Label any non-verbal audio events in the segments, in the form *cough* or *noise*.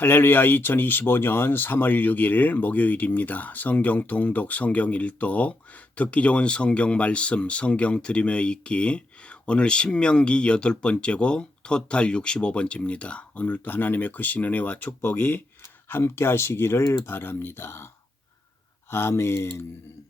할렐루야 2025년 3월 6일 목요일입니다. 성경 통독 성경 일독 듣기 좋은 성경 말씀 성경 들으며 읽기 오늘 신명기 여덟 번째고 토탈 65번째입니다. 오늘도 하나님의 크신 은혜와 축복이 함께 하시기를 바랍니다. 아멘.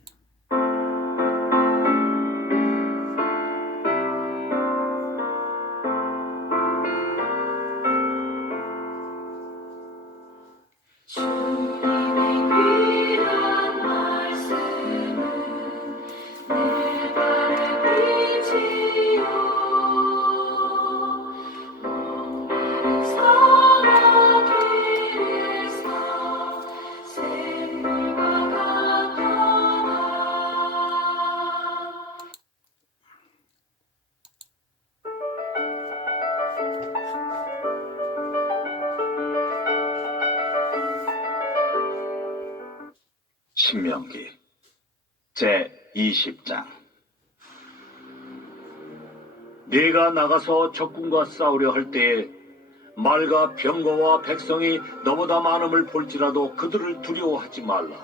20장 네가 나가서 적군과 싸우려 할 때에 말과 병거와 백성이 너보다 많음을 볼지라도 그들을 두려워하지 말라.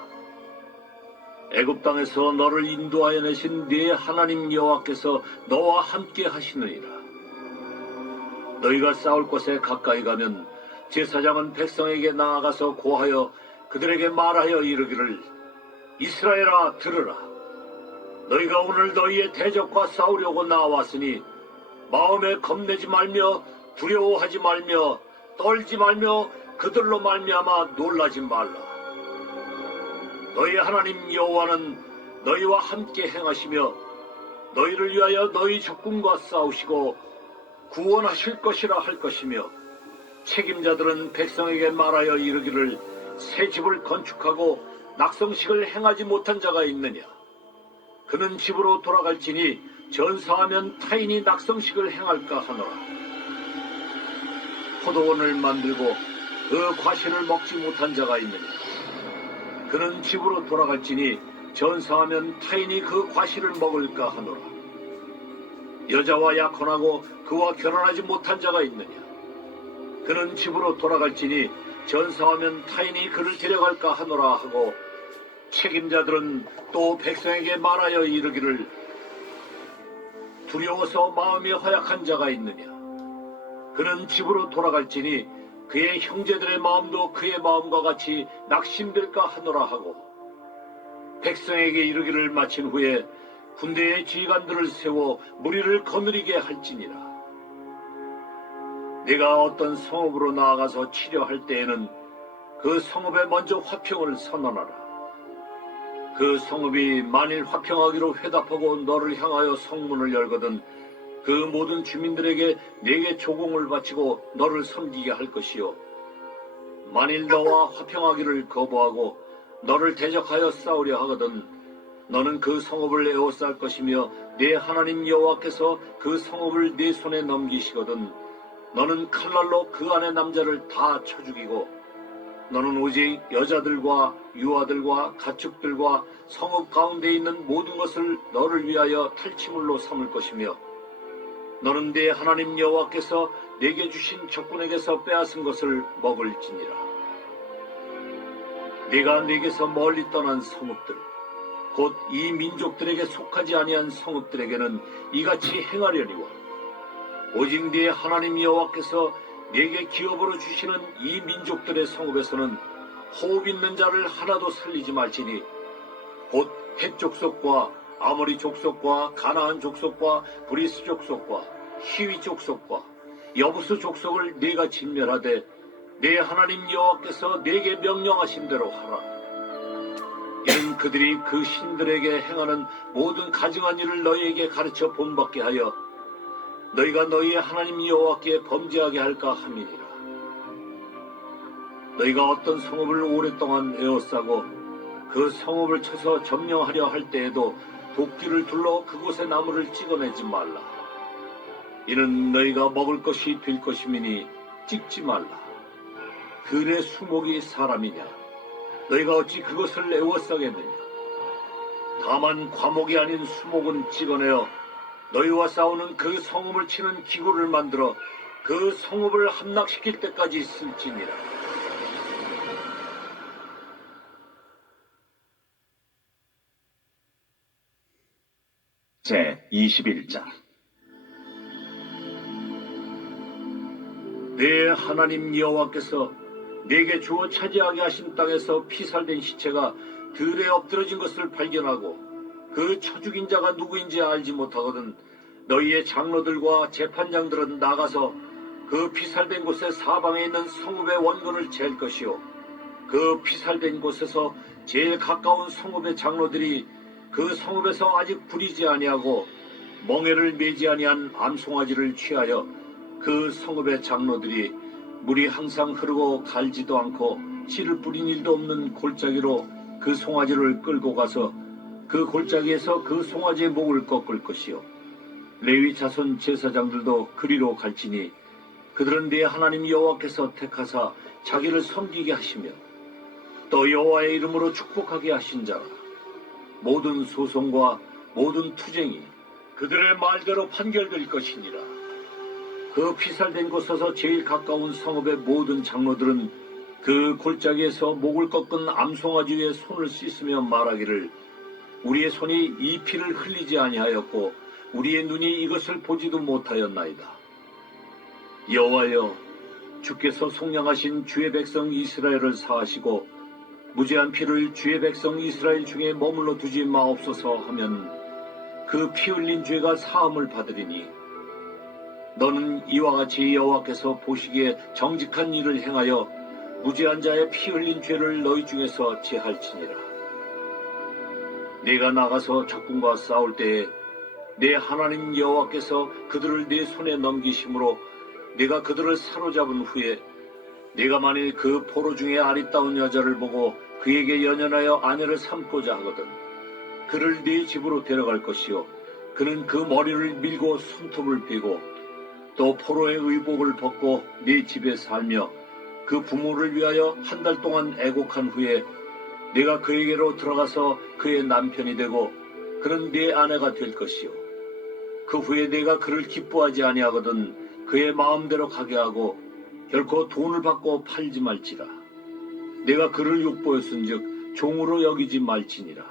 애굽 땅에서 너를 인도하여 내신 네 하나님 여호와께서 너와 함께 하시느니라. 너희가 싸울 곳에 가까이 가면 제사장은 백성에게 나아가서 고하여 그들에게 말하여 이르기를 이스라엘아 들으라 너희가 오늘 너희의 대적과 싸우려고 나왔으니 마음에 겁내지 말며 두려워하지 말며 떨지 말며 그들로 말미암아 놀라지 말라 너희 하나님 여호와는 너희와 함께 행하시며 너희를 위하여 너희 적군과 싸우시고 구원하실 것이라 할 것이며 책임자들은 백성에게 말하여 이르기를 새 집을 건축하고 낙성식을 행하지 못한 자가 있느냐? 그는 집으로 돌아갈지니 전사하면 타인이 낙성식을 행할까 하노라. 포도원을 만들고 그 과실을 먹지 못한 자가 있느냐? 그는 집으로 돌아갈지니 전사하면 타인이 그 과실을 먹을까 하노라. 여자와 약혼하고 그와 결혼하지 못한 자가 있느냐? 그는 집으로 돌아갈지니 전사하면 타인이 그를 데려갈까 하노라 하고 책임자들은 또 백성에게 말하여 이르기를 두려워서 마음이 허약한 자가 있느냐 그는 집으로 돌아갈지니 그의 형제들의 마음도 그의 마음과 같이 낙심될까 하노라 하고 백성에게 이르기를 마친 후에 군대의 지휘관들을 세워 무리를 거느리게 할지니라 네가 어떤 성읍으로 나아가서 치료할 때에는 그 성읍에 먼저 화평을 선언하라. 그 성읍이 만일 화평하기로 회답하고 너를 향하여 성문을 열거든 그 모든 주민들에게 내게 조공을 바치고 너를 섬기게 할 것이요. 만일 너와 화평하기를 거부하고 너를 대적하여 싸우려 하거든 너는 그 성읍을 에워쌀 것이며 내 하나님 여호와께서 그 성읍을 내 손에 넘기시거든 너는 칼날로 그 안의 남자를 다 쳐 죽이고 너는 오직 여자들과 유아들과 가축들과 성읍 가운데 있는 모든 것을 너를 위하여 탈취물로 삼을 것이며 너는 내 하나님 여호와께서 내게 주신 적군에게서 빼앗은 것을 먹을지니라. 네가 내게서 멀리 떠난 성읍들 곧 이 민족들에게 속하지 아니한 성읍들에게는 이같이 행하려니와 오직 네 하나님 여호와께서 네게 기업으로 주시는 이 민족들의 성읍에서는 호흡 있는 자를 하나도 살리지 말지니 곧 헷족속과 아모리 족속과 가나안 족속과 브리스 족속과 히위 족속과 여부스 족속을 네가 진멸하되 네 하나님 여호와께서 네게 명령하신 대로 하라. 이는 그들이 그 신들에게 행하는 모든 가증한 일을 너희에게 가르쳐 본받게 하여 너희가 너희의 하나님 여호와께 범죄하게 할까 함이니라. 너희가 어떤 성읍을 오랫동안 에워싸고 그 성읍을 쳐서 점령하려 할 때에도 도끼를 둘러 그곳의 나무를 찍어내지 말라. 이는 너희가 먹을 것이 될 것임이니 찍지 말라. 들의 수목이 사람이냐? 너희가 어찌 그것을 에워싸겠느냐? 다만 과목이 아닌 수목은 찍어내어 너희와 싸우는 그 성읍을 치는 기구를 만들어 그 성읍을 함락시킬 때까지 쓸지니라. 제 21장 내 하나님 여호와께서 내게 주어 차지하게 하신 땅에서 피살된 시체가 들에 엎드러진 것을 발견하고 그 쳐죽인 자가 누구인지 알지 못하거든 너희의 장로들과 재판장들은 나가서 그 피살된 곳의 사방에 있는 성읍의 원근을 잴 것이요. 그 피살된 곳에서 제일 가까운 성읍의 장로들이 그 성읍에서 아직 부리지 아니하고 멍에를 매지 아니한 암송아지를 취하여 그 성읍의 장로들이 물이 항상 흐르고 갈지도 않고 씨를 뿌린 일도 없는 골짜기로 그 송아지를 끌고 가서 그 골짜기에서 그 송아지의 목을 꺾을 것이요 레위 자손 제사장들도 그리로 갈지니 그들은 내 하나님 여호와께서 택하사 자기를 섬기게 하시며 또 여호와의 이름으로 축복하게 하신 자라 모든 소송과 모든 투쟁이 그들의 말대로 판결될 것이니라. 그 피살된 곳에서 제일 가까운 성읍의 모든 장로들은 그 골짜기에서 목을 꺾은 암송아지 위에 손을 씻으며 말하기를 우리의 손이 이 피를 흘리지 아니하였고 우리의 눈이 이것을 보지도 못하였나이다. 여호와여 주께서 속량하신 주의 백성 이스라엘을 사하시고 무죄한 피를 주의 백성 이스라엘 중에 머물러 두지 마옵소서 하면 그 피 흘린 죄가 사함을 받으리니 너는 이와 같이 여호와께서 보시기에 정직한 일을 행하여 무죄한 자의 피 흘린 죄를 너희 중에서 제할지니라 네가 나가서 적군과 싸울 때에 내 하나님 여호와께서 그들을 네 손에 넘기심으로 네가 그들을 사로잡은 후에 네가 만일 그 포로 중에 아리따운 여자를 보고 그에게 연연하여 아내를 삼고자 하거든 그를 네 집으로 데려갈 것이요 그는 그 머리를 밀고 손톱을 베고 또 포로의 의복을 벗고 네 집에 살며 그 부모를 위하여 한 달 동안 애곡한 후에 네가 그에게로 들어가서 그의 남편이 되고 그는 네 아내가 될 것이요 그 후에 네가 그를 기뻐하지 아니하거든 그의 마음대로 가게 하고 결코 돈을 받고 팔지 말지라. 내가 그를 욕보였은즉 종으로 여기지 말지니라.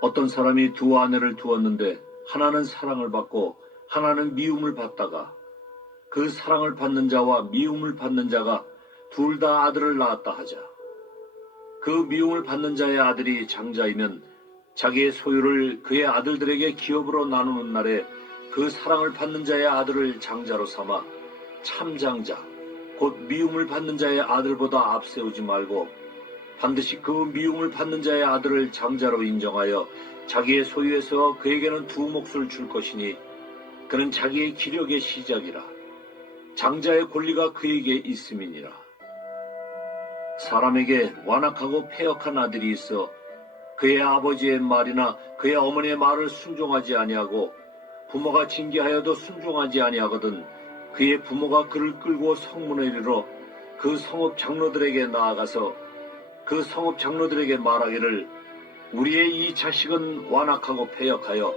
어떤 사람이 두 아내를 두었는데 하나는 사랑을 받고 하나는 미움을 받다가 그 사랑을 받는 자와 미움을 받는 자가 둘 다 아들을 낳았다 하자. 그 미움을 받는 자의 아들이 장자이면 자기의 소유를 그의 아들들에게 기업으로 나누는 날에 그 사랑을 받는 자의 아들을 장자로 삼아 참장자, 곧 미움을 받는 자의 아들보다 앞세우지 말고 반드시 그 미움을 받는 자의 아들을 장자로 인정하여 자기의 소유에서 그에게는 두 몫을 줄 것이니 그는 자기의 기력의 시작이라. 장자의 권리가 그에게 있음이니라 사람에게 완악하고 폐역한 아들이 있어 그의 아버지의 말이나 그의 어머니의 말을 순종하지 아니하고 부모가 징계하여도 순종하지 아니하거든 그의 부모가 그를 끌고 성문에 이르러 그 성읍 장로들에게 나아가서 그 성읍 장로들에게 말하기를 우리의 이 자식은 완악하고 패역하여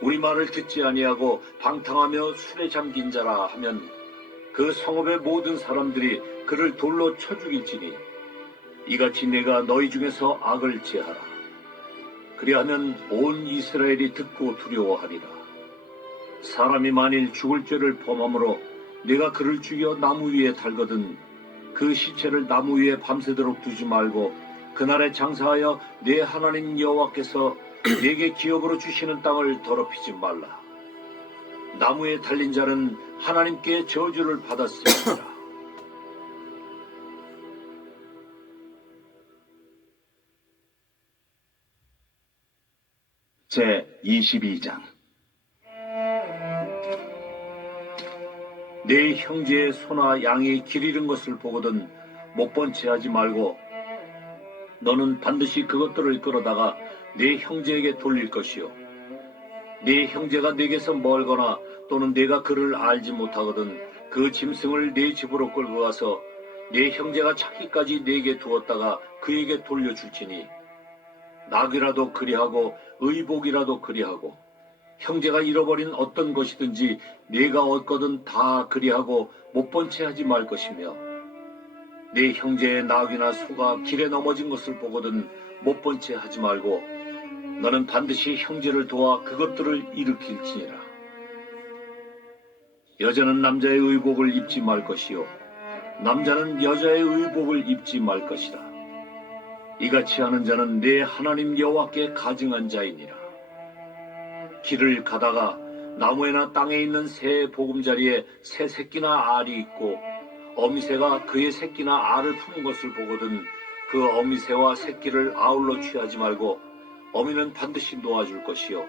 우리 말을 듣지 아니하고 방탕하며 술에 잠긴 자라 하면 그 성읍의 모든 사람들이 그를 돌로 쳐 죽일지니 이같이 내가 너희 중에서 악을 제하라 그리하면 온 이스라엘이 듣고 두려워하리라. 사람이 만일 죽을 죄를 범함으로 내가 그를 죽여 나무 위에 달거든 그 시체를 나무 위에 밤새도록 두지 말고 그날에 장사하여 내 하나님 여호와께서 *clears throat* 내게 기업으로 주시는 땅을 더럽히지 말라. 나무에 달린 자는 하나님께 저주를 받았습니다. 제 22장. 내 형제의 소나 양이 길 잃은 것을 보거든 못본채 하지 말고 너는 반드시 그것들을 끌어다가 내 형제에게 돌릴 것이요. 내 형제가 내게서 멀거나 또는 내가 그를 알지 못하거든 그 짐승을 내 집으로 끌고 가서 내 형제가 찾기까지 내게 두었다가 그에게 돌려줄지니 낙이라도 그리하고 의복이라도 그리하고 형제가 잃어버린 어떤 것이든지 내가 얻거든 다 그리하고 못 본 채 하지 말 것이며 내 형제의 낙이나 소가 길에 넘어진 것을 보거든 못 본 채 하지 말고 너는 반드시 형제를 도와 그것들을 일으킬지니라. 여자는 남자의 의복을 입지 말 것이요. 남자는 여자의 의복을 입지 말 것이라 이같이 하는 자는 내 하나님 여호와께 가증한 자이니라. 길을 가다가 나무에나 땅에 있는 새 보금자리에 새 새끼나 알이 있고 어미새가 그의 새끼나 알을 품은 것을 보거든 그 어미새와 새끼를 아울러 취하지 말고 어미는 반드시 놓아줄 것이요.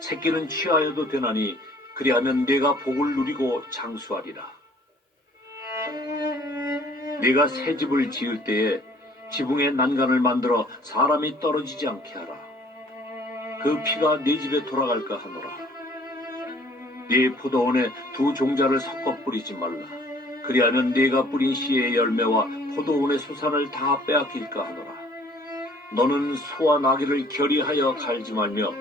새끼는 취하여도 되나니 그리하면 내가 복을 누리고 장수하리라. 네가 새 집을 지을 때에 지붕에 난간을 만들어 사람이 떨어지지 않게 하라 그 피가 네 집에 돌아갈까 하노라. 네 포도원에 두 종자를 섞어 뿌리지 말라. 그리하면 네가 뿌린 씨의 열매와 포도원의 수산을 다 빼앗길까 하노라. 너는 소와 나귀를 결의하여 갈지 말며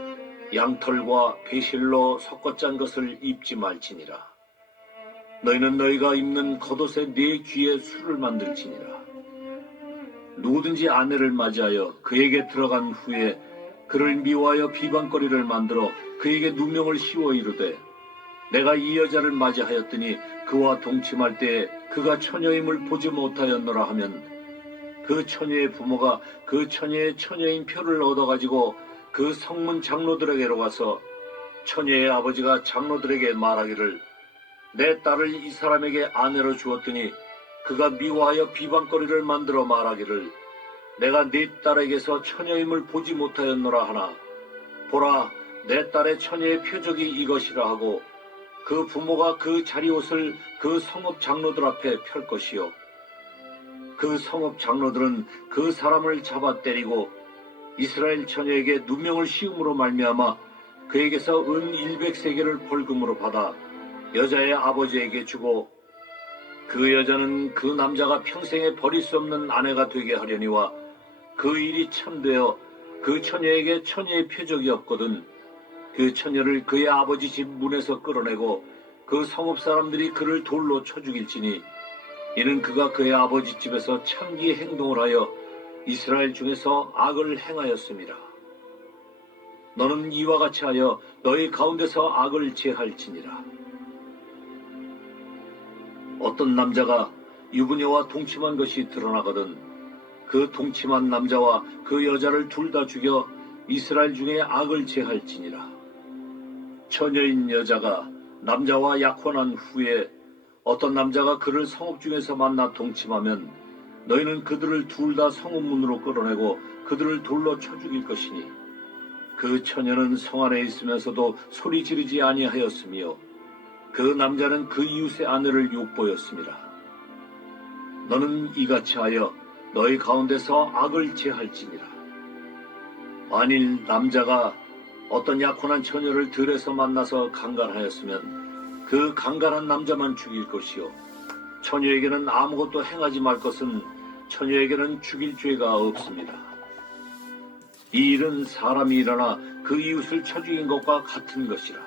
양털과 배실로 섞어 짠 것을 입지 말지니라. 너희는 너희가 입는 겉옷에 네 귀에 술을 만들지니라. 누구든지 아내를 맞이하여 그에게 들어간 후에 그를 미워하여 비방거리를 만들어 그에게 누명을 씌워 이르되 내가 이 여자를 맞이하였더니 그와 동침할 때에 그가 처녀임을 보지 못하였노라 하면 그 처녀의 부모가 그 처녀의 처녀인 표를 얻어가지고 그 성문 장로들에게로 가서 처녀의 아버지가 장로들에게 말하기를 내 딸을 이 사람에게 아내로 주었더니 그가 미워하여 비방거리를 만들어 말하기를 내가 네 딸에게서 처녀임을 보지 못하였노라 하나. 보라 내 딸의 처녀의 표적이 이것이라 하고 그 부모가 그 자리옷을 그 성읍 장로들 앞에 펼 것이요. 그 성읍 장로들은 그 사람을 잡아 때리고 이스라엘 처녀에게 누명을 씌움으로 말미암아 그에게서 은 100세계를 벌금으로 받아 여자의 아버지에게 주고 그 여자는 그 남자가 평생에 버릴 수 없는 아내가 되게 하려니와 그 일이 참되어 그 처녀에게 처녀의 표적이 없거든 그 처녀를 그의 아버지 집 문에서 끌어내고 그 성읍 사람들이 그를 돌로 쳐 죽일지니 이는 그가 그의 아버지 집에서 창기 행동을 하여 이스라엘 중에서 악을 행하였습니다. 너는 이와 같이 하여 너희 가운데서 악을 제할지니라. 어떤 남자가 유부녀와 동침한 것이 드러나거든 그 동침한 남자와 그 여자를 둘 다 죽여 이스라엘 중에 악을 제할지니라. 처녀인 여자가 남자와 약혼한 후에 어떤 남자가 그를 성읍 중에서 만나 동침하면 너희는 그들을 둘 다 성읍 문으로 끌어내고 그들을 돌로 쳐 죽일 것이니 그 처녀는 성 안에 있으면서도 소리 지르지 아니하였으며 그 남자는 그 이웃의 아내를 욕보였습니다. 너는 이같이 하여 너희 가운데서 악을 제할지니라. 만일 남자가 어떤 약혼한 처녀를 들에서 만나서 강간하였으면 그 강간한 남자만 죽일 것이요 처녀에게는 아무것도 행하지 말 것은 처녀에게는 죽일 죄가 없습니다. 이 일은 사람이 일어나 그 이웃을 쳐 죽인 것과 같은 것이라.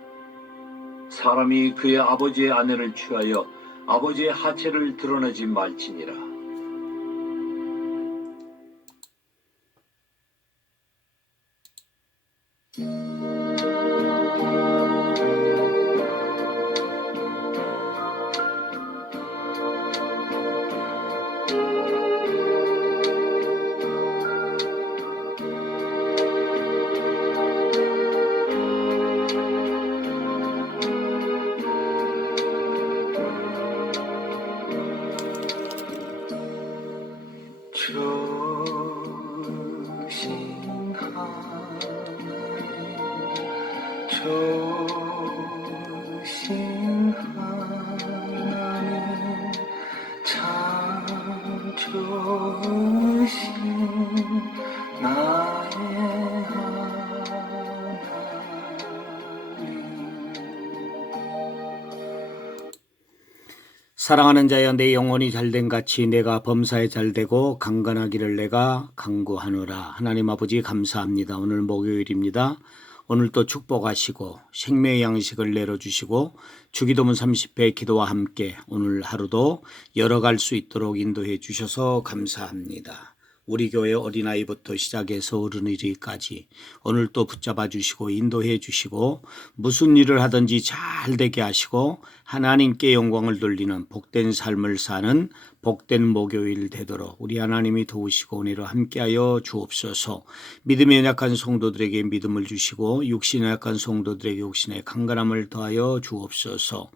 사람이 그의 아버지의 아내를 취하여 아버지의 하체를 드러내지 말지니라. 사랑하는 자여 내 영혼이 잘된 같이 내가 범사에 잘되고 강건하기를 내가 강구하노라. 하나님 아버지 감사합니다. 오늘 목요일입니다. 오늘 또 축복하시고 생명의 양식을 내려주시고 주기도문 30회 기도와 함께 오늘 하루도 열어갈 수 있도록 인도해 주셔서 감사합니다. 우리 교회 어린아이부터 시작해서 어른이까지 오늘 또 붙잡아 주시고 인도해 주시고 무슨 일을 하든지 잘 되게 하시고 하나님께 영광을 돌리는 복된 삶을 사는 복된 목요일 되도록 우리 하나님이 도우시고 오늘을 함께하여 주옵소서. 믿음이 연약한 성도들에게 믿음을 주시고 육신이 약한 성도들에게 육신의 강건함을 더하여 주옵소서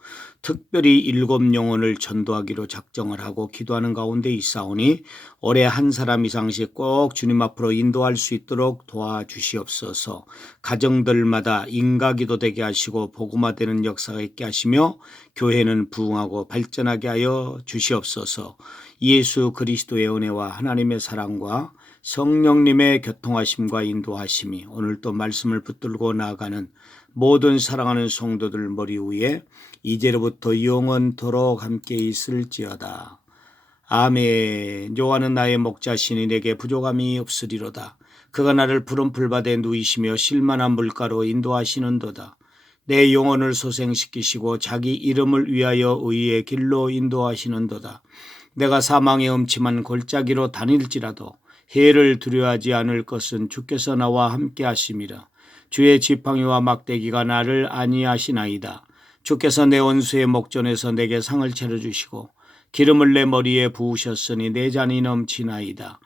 특별히 일곱 영혼을 전도하기로 작정을 하고 기도하는 가운데 있사오니 올해 한 사람 이상씩 꼭 주님 앞으로 인도할 수 있도록 도와주시옵소서. 가정들마다 인가기도 되게 하시고 복음화되는 역사가 있게 하시며 교회는 부흥하고 발전하게 하여 주시옵소서. 예수 그리스도의 은혜와 하나님의 사랑과 성령님의 교통하심과 인도하심이 오늘 또 말씀을 붙들고 나아가는 모든 사랑하는 성도들 머리 위에 이제로부터 영원토록 함께 있을지어다. 아멘. 여호와는 나의 목자시니 내게 부족함이 없으리로다. 그가 나를 푸른 풀밭에 누이시며 실만한 물가로 인도하시는도다. 내 영혼을 소생시키시고 자기 이름을 위하여 의의 길로 인도하시는도다. 내가 사망의 음침한 골짜기로 다닐지라도 해를 두려워하지 않을 것은 주께서 나와 함께 하심이라. 주의 지팡이와 막대기가 나를 안위하시나이다. 주께서 내 원수의 목전에서 내게 상을 차려주시고 기름을 내 머리에 부으셨으니 내 잔이 넘치나이다.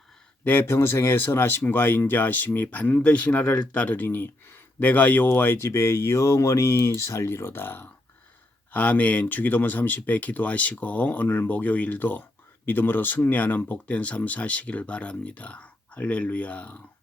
내 평생의 선하심과 인자하심이 반드시 나를 따르리니 내가 여호와의 집에 영원히 살리로다. 아멘. 주기도문 30배 기도하시고 오늘 목요일도 믿음으로 승리하는 복된 삶 사시기를 바랍니다. 할렐루야.